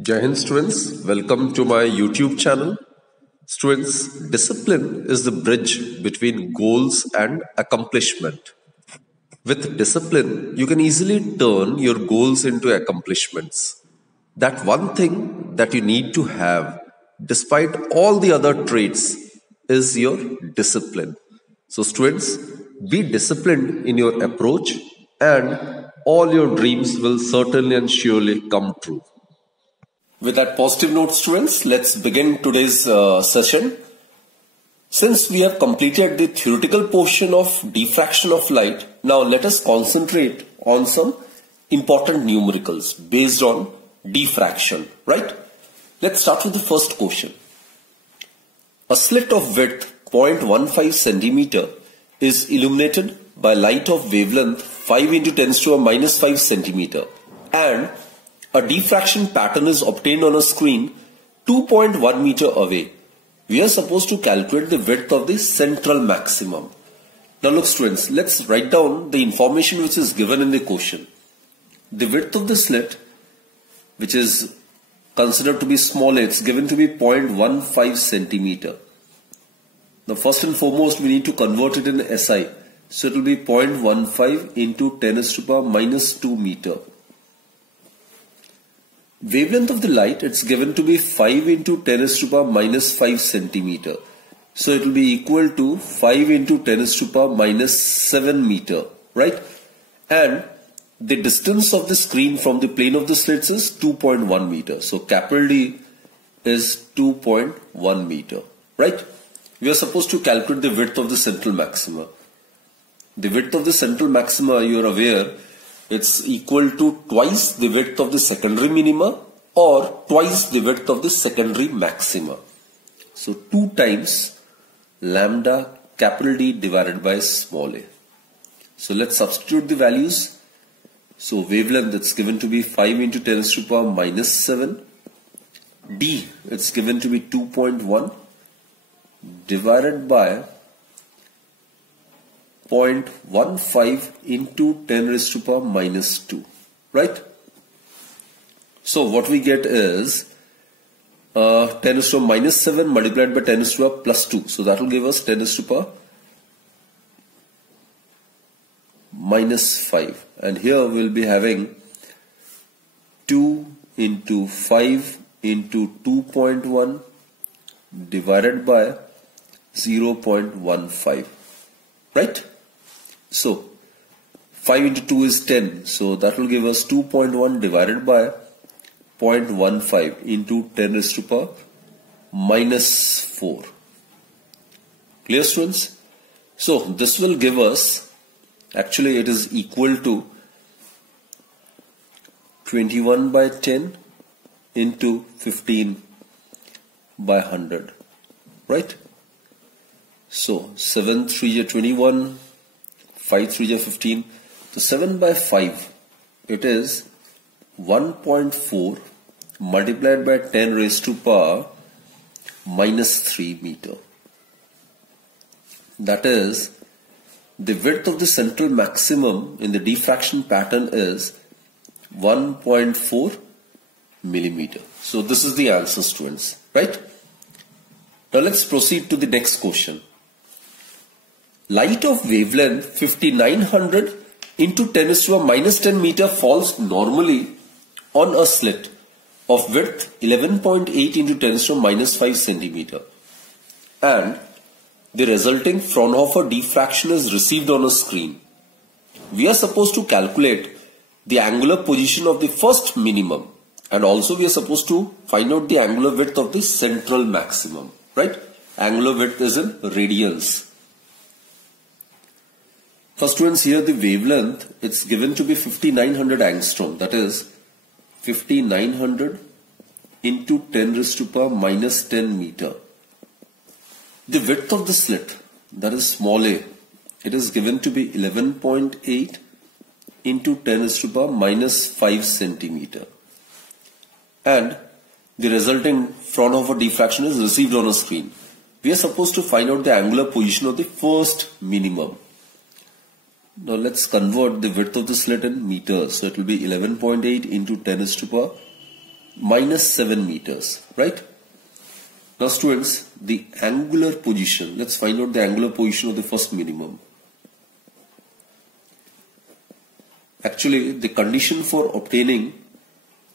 Jai Hind students, welcome to my YouTube channel. Students, discipline is the bridge between goals and accomplishment. With discipline, you can easily turn your goals into accomplishments. That one thing that you need to have, despite all the other traits, is your discipline. So, students, be disciplined in your approach, and all your dreams will certainly and surely come true. With that positive note, students, let's begin today's session. Since we have completed the theoretical portion of diffraction of light, now let us concentrate on some important numericals based on diffraction, right? Let's start with the first question. A slit of width 0.15 centimeter is illuminated by light of wavelength 5 into 10 to the minus 5 centimeter, and a diffraction pattern is obtained on a screen 2.1 meter away. We are supposed to calculate the width of the central maximum. Now look students, let's write down the information which is given in the question. The width of the slit, which is considered to be small a, it's given to be 0.15 centimeter. Now first and foremost we need to convert it in SI. So it will be 0.15 into 10 to the power minus 2 meter. Wavelength of the light, it's given to be 5 into 10 to the power minus 5 centimeter. So it will be equal to 5 into 10 to the power minus 7 meter, right? And the distance of the screen from the plane of the slits is 2.1 meter. So capital D is 2.1 meter, right? We are supposed to calculate the width of the central maxima. The width of the central maxima, you are aware, it's equal to twice the width of the secondary minima or twice the width of the secondary maxima. So 2 times lambda capital D divided by small a. So let's substitute the values. So wavelength, it's given to be 5 into 10 to the power minus 7. D, it's given to be 2.1 divided by 0.15 into 10 raised to the power minus 2, right? So what we get is 10 raised to the power minus 7 multiplied by 10 raised to the power plus 2. So that will give us 10 raised to the power minus 5. And here we will be having 2 into 5 into 2.1 divided by 0.15, right? So 5 into 2 is 10. So that will give us 2.1 divided by 0.15 into 10 raised to the power minus 4. Clear students? So this will give us, actually it is equal to 21 by 10 into 15 by 100, right? So 7 3 is 21, 5 3 is 15. So 7 by 5, it is 1.4 multiplied by 10 raised to power minus 3 meter. That is, the width of the central maximum in the diffraction pattern is 1.4 millimeter. So this is the answer, students, right? Now let's proceed to the next question. Light of wavelength 5900 into 10 to the minus 10 meter falls normally on a slit of width 11.8 into 10 to the minus 5 centimeter, and the resulting Fraunhofer diffraction is received on a screen. We are supposed to calculate the angular position of the first minimum, and also we are supposed to find out the angular width of the central maximum, right? Angular width is in radians. For students, here the wavelength, it's given to be 5900 angstrom, that is 5900 into 10 raised to the power minus 10 meter. The width of the slit, that is small a, it is given to be 11.8 into 10 raised to the power minus 5 centimeter. And the resulting Fraunhofer diffraction is received on a screen. We are supposed to find out the angular position of the first minimum. Now let's convert the width of the slit in meters. So it will be 11.8 into 10 raised to the power minus 7 meters, right? Now students, the angular position, let's find out the angular position of the first minimum. Actually, the condition for obtaining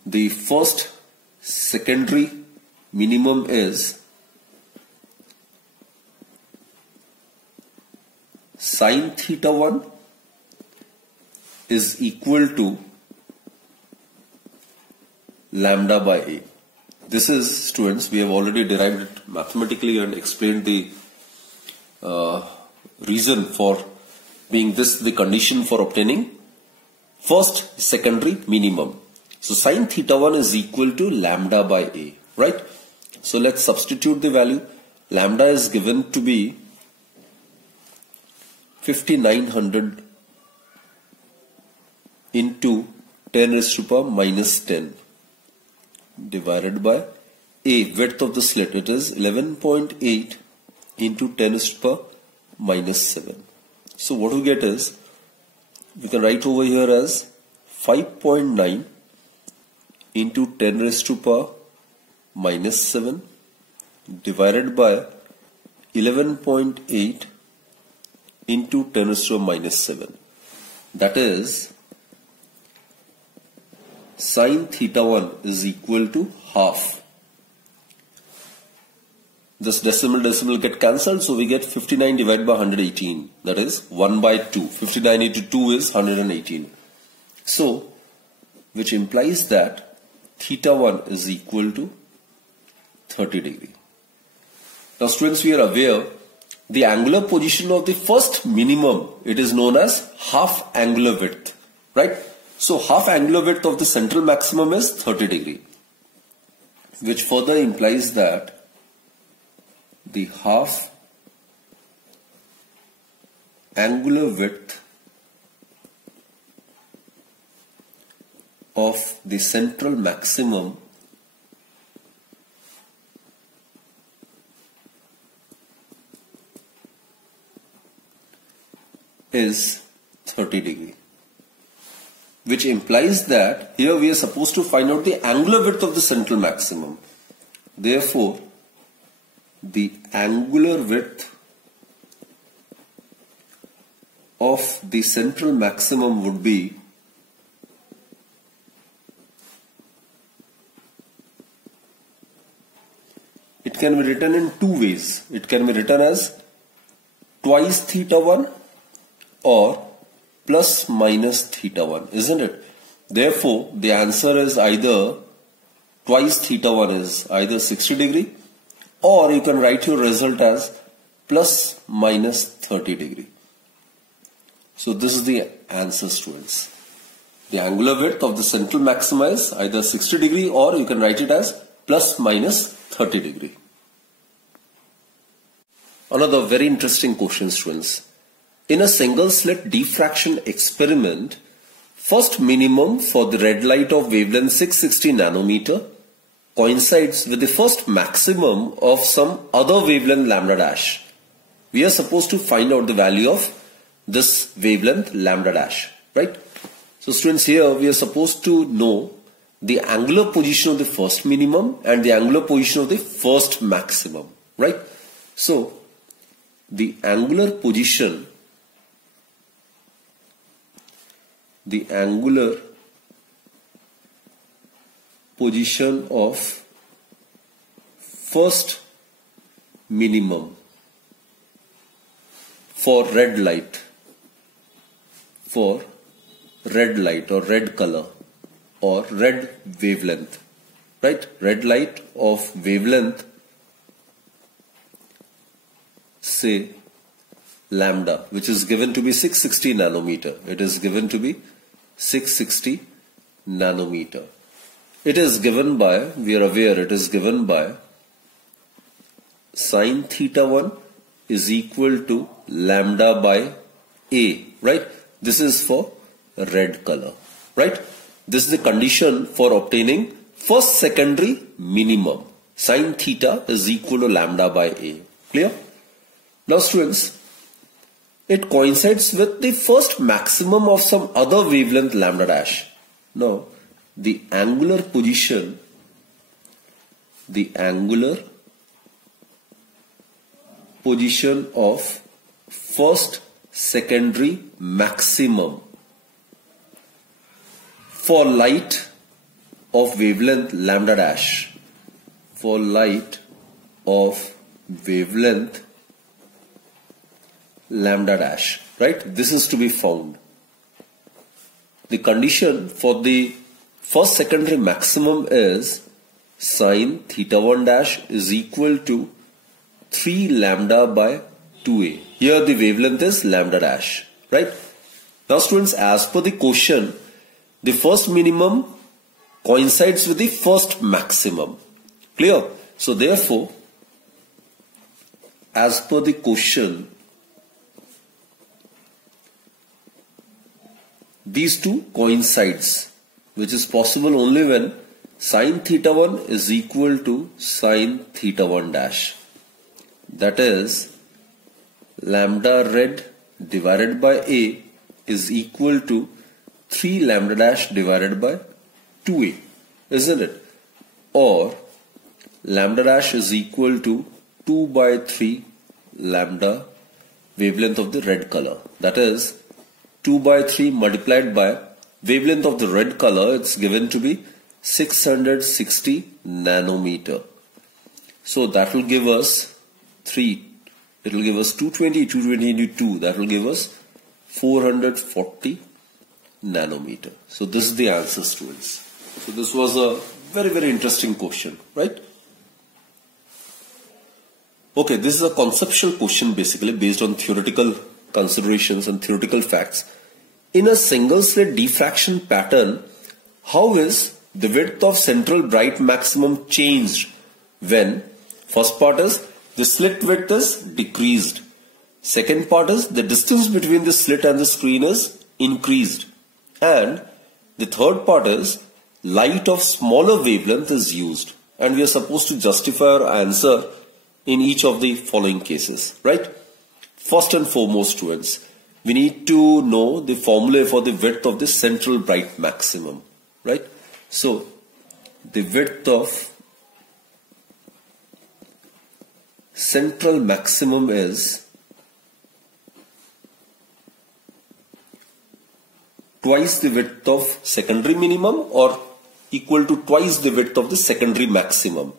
the first secondary minimum is sin theta 1 is equal to lambda by A. This is, students, we have already derived it mathematically and explained the reason for being this the condition for obtaining first secondary minimum. So sin theta 1 is equal to lambda by A, right? So let's substitute the value. Lambda is given to be 5900 into 10 raised to power minus 10 divided by A, width of the slit. It is 11.8 into 10 raised to power minus 7. So what we get is, we can write over here as 5.9 into 10 raised to power minus 7 divided by 11.8 into 10 raised to power minus 7. That is, sin theta 1 is equal to half. This decimal get cancelled, so we get 59 divided by 118. That is 1 by 2. 59 into 2 is 118. So, which implies that theta 1 is equal to 30 degree. Now students, we are aware the angular position of the first minimum, it is known as half angular width, right? So half angular width of the central maximum is 30 degree, which further implies that the half angular width of the central maximum is 30 degree, which implies that here we are supposed to find out the angular width of the central maximum. Therefore, the angular width of the central maximum would be it can be written in two ways. It can be written as twice theta 1 or plus minus theta 1, isn't it? Therefore, the answer is either twice theta 1 is either 60 degree, or you can write your result as plus minus 30 degree. So this is the answer, students. The angular width of the central maxima is either 60 degree, or you can write it as plus minus 30 degree. Another very interesting question, students. In a single slit diffraction experiment, first minimum for the red light of wavelength 660 nanometer coincides with the first maximum of some other wavelength lambda dash. We are supposed to find out the value of this wavelength lambda dash, right? So students, here we are supposed to know the angular position of the first minimum and the angular position of the first maximum, right? So the angular position of first minimum for red light or red color or red wavelength, right? Red light of wavelength, say lambda, which is given to be 660 nanometer. It is given to be 660 nanometer. It is given by, we are aware, it is given by sin theta 1 is equal to lambda by A, right? This is for red color, right? This is the condition for obtaining first secondary minimum. Sin theta is equal to lambda by A. Clear? Now students, it coincides with the first maximum of some other wavelength lambda dash. Now, the angular position the angular position of first secondary maximum for light of wavelength lambda dash, for light of wavelength lambda dash, right? This is to be found. The condition for the first secondary maximum is sin theta 1 dash is equal to 3 lambda by 2a. Here the wavelength is lambda dash, right? Now students, as per the question, the first minimum coincides with the first maximum. Clear? So therefore, as per the question, these two coincides, which is possible only when sin theta 1 is equal to sin theta 1 dash. That is, lambda red divided by a is equal to 3 lambda dash divided by 2a, isn't it? Or lambda dash is equal to 2 by 3 lambda wavelength of the red color. That is 2 by 3 multiplied by wavelength of the red color, it's given to be 660 nanometer. So that will give us 3. It will give us 220 into 2. That will give us 440 nanometer. So this is the answer, students. So this was a very interesting question, right? Okay, this is a conceptual question basically based on theoretical considerations and theoretical facts. In a single slit diffraction pattern, how is the width of central bright maximum changed when first part is the slit width is decreased, second part is the distance between the slit and the screen is increased, and the third part is light of smaller wavelength is used, and we are supposed to justify our answer in each of the following cases, right? First and foremost, students, we need to know the formula for the width of the central bright maximum, right? So the width of central maximum is twice the width of secondary minimum or equal to twice the width of the secondary maximum.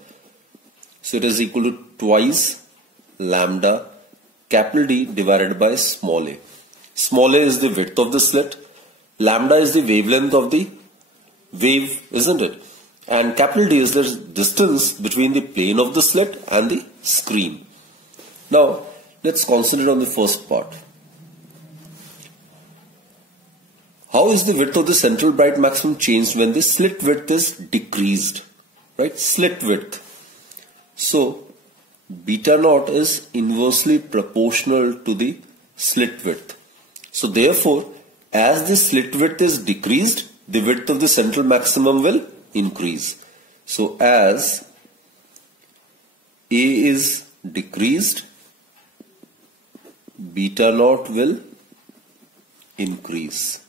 So it is equal to twice lambda capital D divided by small a. Small a is the width of the slit, lambda is the wavelength of the wave, isn't it? And capital D is the distance between the plane of the slit and the screen. Now let's concentrate on the first part. How is the width of the central bright maximum changed when the slit width is decreased? Right? Slit width. So beta naught is inversely proportional to the slit width. So therefore, as the slit width is decreased, the width of the central maximum will increase. So as A is decreased, beta naught will increase.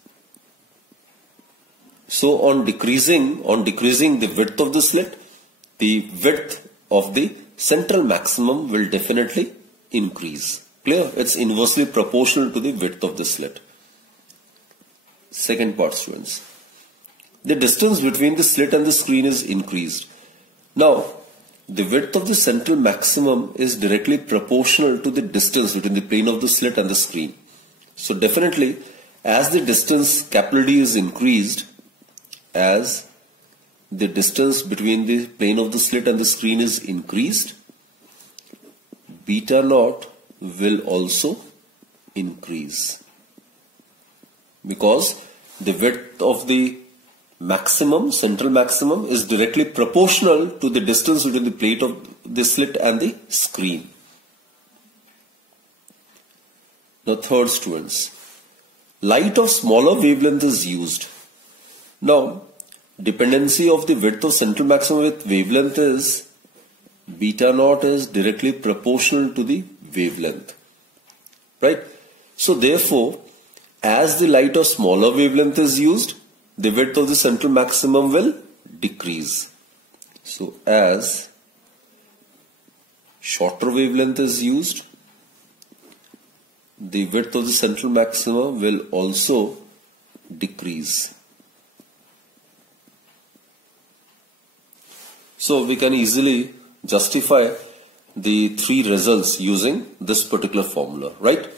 So on decreasing the width of the slit, the width of the central maximum will definitely increase. Clear? It's inversely proportional to the width of the slit. Second part, students. The distance between the slit and the screen is increased. Now, the width of the central maximum is directly proportional to the distance between the plane of the slit and the screen. So definitely, as the distance capital D is increased, as the distance between the plane of the slit and the screen is increased, beta naught will also increase, because the width of the maximum, central maximum, is directly proportional to the distance between the plate of the slit and the screen. Now third, students, light of smaller wavelength is used. Now dependency of the width of central maximum with wavelength is beta naught is directly proportional to the wavelength, right? So therefore, as the light of smaller wavelength is used, the width of the central maximum will decrease. So as shorter wavelength is used, the width of the central maxima will also decrease. So we can easily justify the three results using this particular formula, right?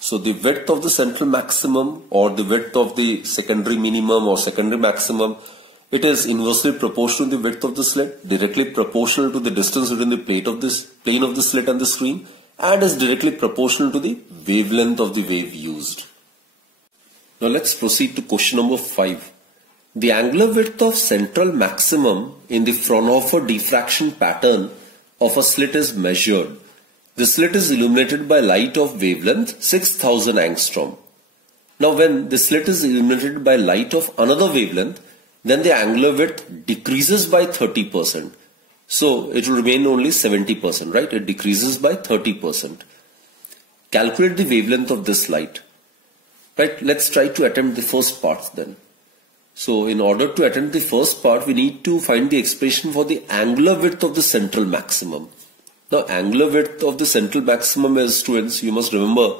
So the width of the central maximum or the width of the secondary minimum or secondary maximum, it is inversely proportional to the width of the slit, directly proportional to the distance between the plane of the slit and the screen, and is directly proportional to the wavelength of the wave used. Now let's proceed to question number 5. The angular width of central maximum in the Fraunhofer diffraction pattern of a slit is measured. The slit is illuminated by light of wavelength 6000 angstrom. Now when the slit is illuminated by light of another wavelength, then the angular width decreases by 30%. So it will remain only 70%, right? It decreases by 30%. Calculate the wavelength of this light. Right? Let's try to attempt the first part then. So in order to attempt the first part, we need to find the expression for the angular width of the central maximum. Now angular width of the central maximum is, students, you must remember,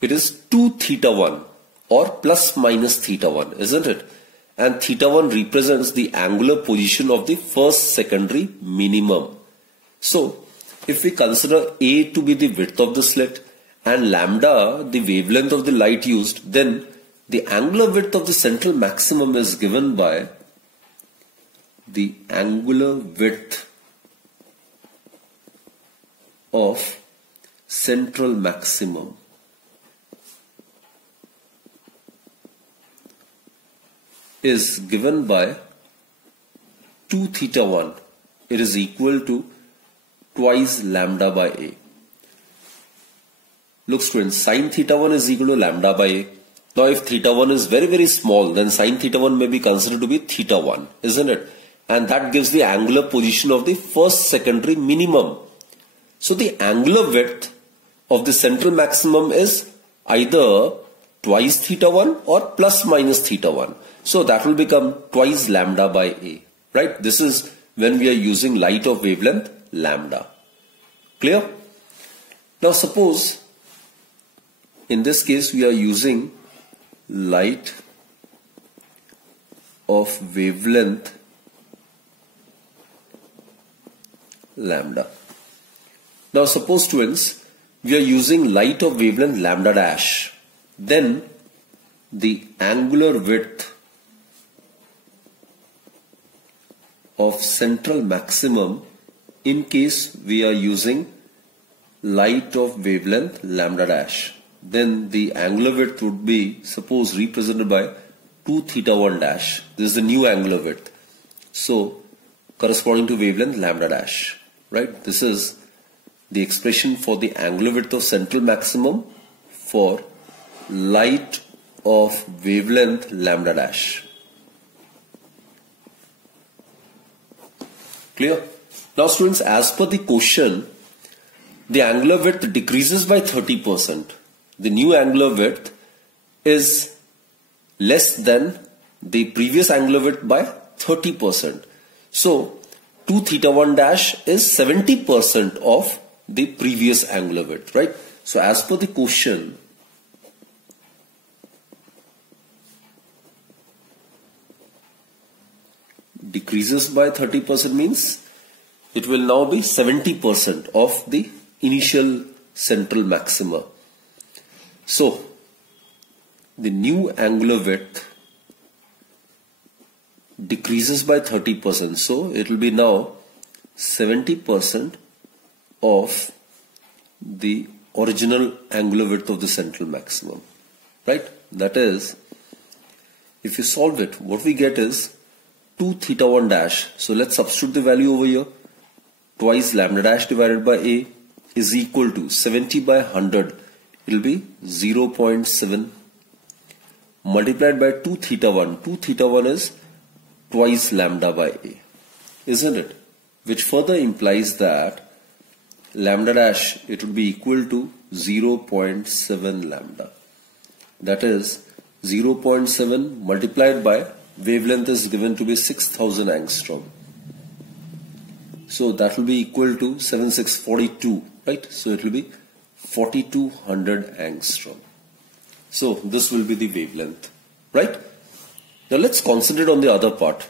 it is 2 theta 1 or plus minus theta 1, isn't it? And theta 1 represents the angular position of the first secondary minimum. So if we consider A to be the width of the slit and lambda the wavelength of the light used, then the angular width of the central maximum is given by the angular width of central maximum is given by 2 theta 1. It is equal to twice lambda by A. Look students, sin theta 1 is equal to lambda by A. Now if theta 1 is very very small, then sin theta 1 may be considered to be theta 1, isn't it? And that gives the angular position of the first secondary minimum. So the angular width of the central maximum is either twice theta 1 or plus minus theta 1. So that will become twice lambda by A, right? This is when we are using light of wavelength lambda. Clear? Now suppose in this case we are using light of wavelength lambda. Now suppose students, we are using light of wavelength lambda dash, then the angular width of central maximum in case we are using light of wavelength lambda dash, then the angular width would be, suppose, represented by 2 theta 1 dash. This is the new angular width. So corresponding to wavelength lambda dash, right? This is the expression for the angular width of central maximum for light of wavelength lambda dash. Clear? Now students, as per the question, the angular width decreases by 30%. The new angular width is less than the previous angular width by 30%. So 2 theta 1 dash is 70% of the previous angular width, right? So as per the question, decreases by 30% means it will now be 70% of the initial central maxima. So the new angular width decreases by 30%. So it will be now 70% of the original angular width of the central maximum, right? That is, if you solve it, what we get is 2 theta 1 dash. So let's substitute the value over here. Twice lambda dash divided by A is equal to 70 by 100. It will be 0.7 multiplied by 2 theta 1. 2 theta 1 is twice lambda by A, isn't it? Which further implies that lambda dash, it would be equal to 0.7 lambda. That is 0.7 multiplied by wavelength is given to be 6000 angstrom. So that will be equal to 7642, right? So it will be 4200 angstrom. So this will be the wavelength, right? Now let's concentrate on the other part.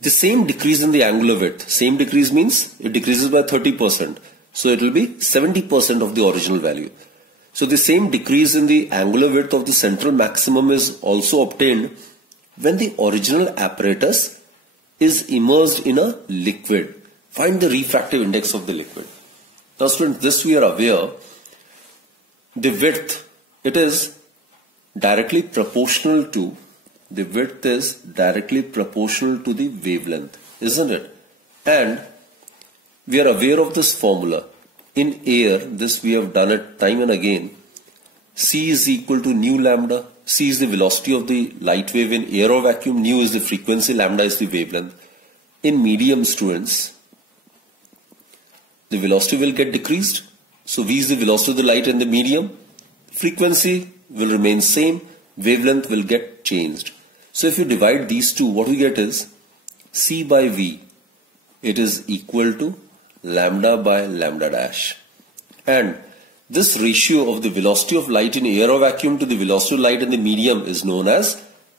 The same decrease in the angular width. Same decrease means it decreases by 30%. So it will be 70% of the original value. So the same decrease in the angular width of the central maximum is also obtained when the original apparatus is immersed in a liquid. Find the refractive index of the liquid. Now students, this we are aware. The width, it is directly proportional to the wavelength, isn't it? And we are aware of this formula. In air, this we have done it time and again. C is equal to nu lambda. C is the velocity of the light wave in air or vacuum. Nu is the frequency, lambda is the wavelength. In medium, students, the velocity will get decreased. So V is the velocity of the light in the medium. Frequency will remain same. Wavelength will get changed. So if you divide these two, what we get is C by V. It is equal to lambda by lambda dash. And this ratio of the velocity of light in air or vacuum to the velocity of light in the medium is known as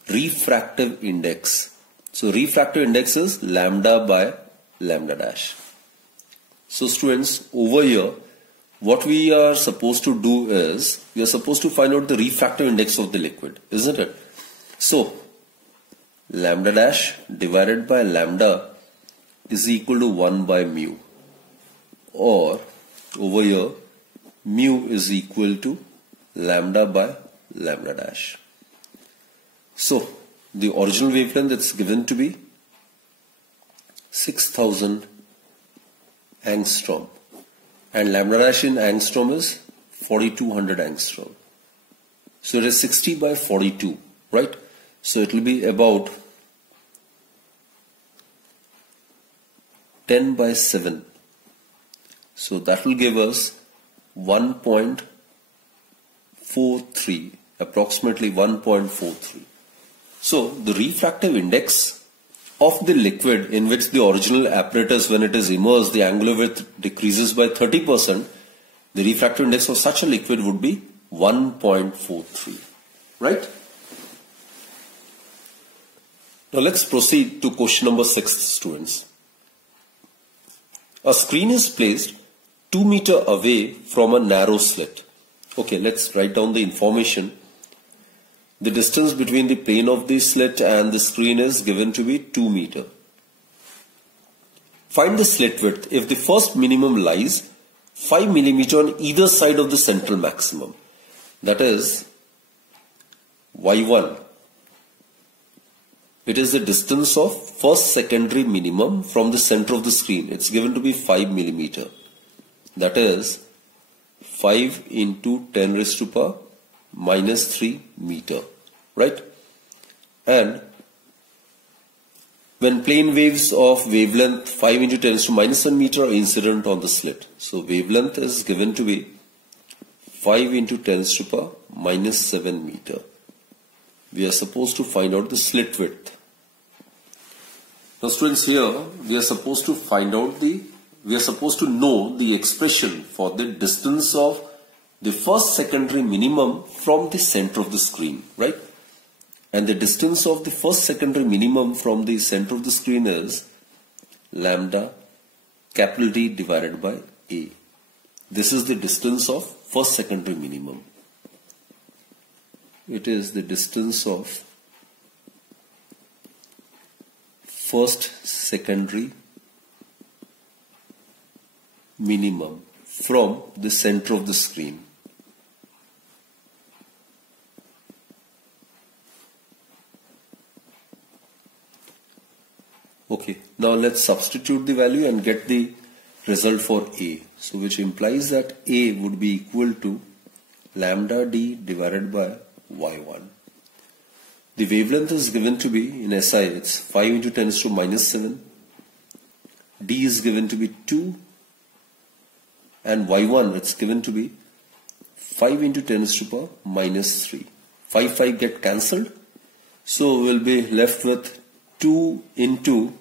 refractive index. So refractive index is lambda by lambda dash. So students, over here, what we are supposed to do is, we are supposed to find out the refractive index of the liquid, isn't it? So, lambda dash divided by lambda is equal to 1 by mu. Or, over here, mu is equal to lambda by lambda dash. So, the original wavelength is given to be 6000 angstrom. And lambda dash in angstrom is 4200 angstrom. So it is 60 by 42, right? So it will be about 10 by 7. So that will give us 1.43, approximately 1.43. So the refractive index of the liquid in which the original apparatus, when it is immersed, the angular width decreases by 30%, the refractive index of such a liquid would be 1.43, right? Now let's proceed to question number 6, students. A screen is placed 2 meters away from a narrow slit. Okay, let's write down the information. The distance between the plane of the slit and the screen is given to be 2 meters. Find the slit width if the first minimum lies 5 millimeters on either side of the central maximum. That is Y1. It is the distance of first secondary minimum from the center of the screen. It's given to be 5 millimeters. That is 5 into 10 raised to power minus 3 meter, right? And when plane waves of wavelength 5 into 10 raised to minus 1 meter are incident on the slit. So wavelength is given to be 5 into 10 raised to power minus 7 meter. We are supposed to find out the slit width. Now students, here we are supposed to know the expression for the distance of the first secondary minimum from the center of the screen, right? And the distance of the first secondary minimum from the center of the screen is lambda capital D divided by A. This is the distance of first secondary minimum. It is the distance of first secondary minimum from the center of the screen. Okay, now let's substitute the value and get the result for A. So which implies that A would be equal to lambda D divided by Y1. The wavelength is given to be in SI, it's 5 into 10 raised to minus 7. D is given to be 2. And Y1, it's given to be 5 into 10 raised to power minus 3. 5 get cancelled. So we'll be left with 2 into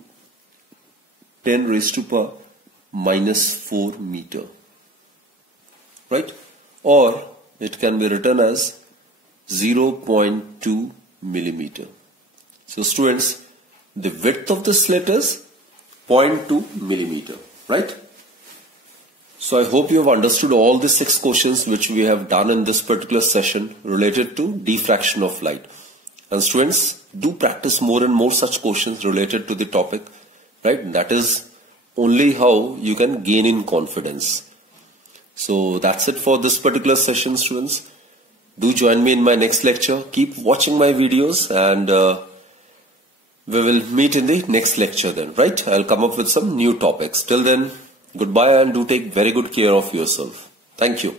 10 raised to power minus 4 meter, right? Or it can be written as 0.2 millimeter. So students, the width of the slit is 0.2 millimeter, right? So I hope you have understood all the 6 questions which we have done in this particular session related to diffraction of light. And students, do practice more and more such questions related to the topic, right? That is only how you can gain in confidence. So that's it for this particular session, students. Do join me in my next lecture. Keep watching my videos, and we will meet in the next lecture then, right? I'll come up with some new topics. Till then, goodbye, and do take very good care of yourself. Thank you.